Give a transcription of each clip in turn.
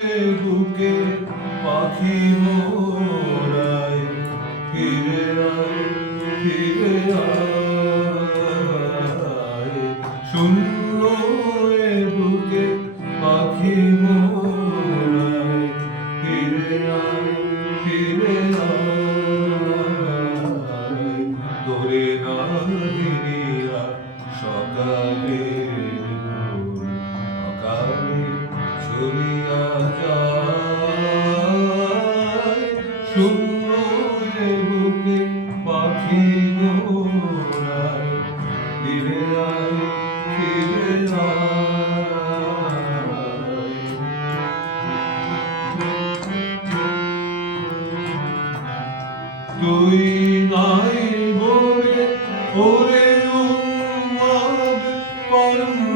বুকে পাখি মোরায় ফিরে আয় ফিরে আয়। শূন্য বুকে পাখি মোরায় ফিরে আয় ফিরে তুই নাই বলে ওরে উন্মাদ পাণ্ডুর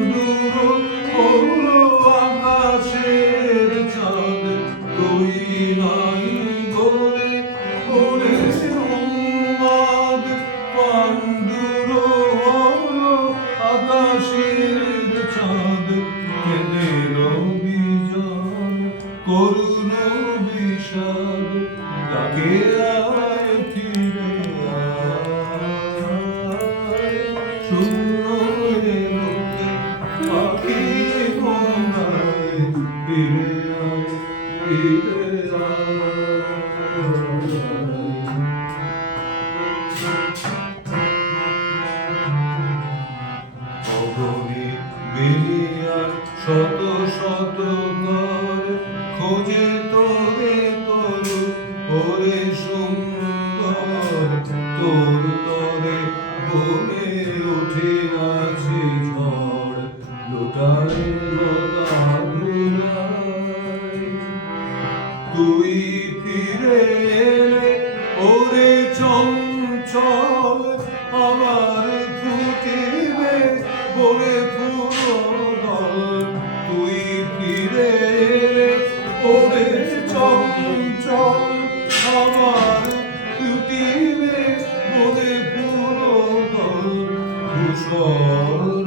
ডাকে আয় ফিরে শূন্য এ পাখি মনায় ফিরে আয় ফিরে শত শত তুই ফিরে ওরে চঞ্চল আমার ফুটিবে বলে ফুরদল তুই ফিরে ওরে চঞ্চল আমার ফুটিবে বলে ফুরদল ধূসর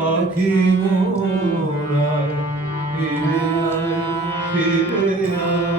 পাখি মোরা ফিরে আয় ফিরে আয়।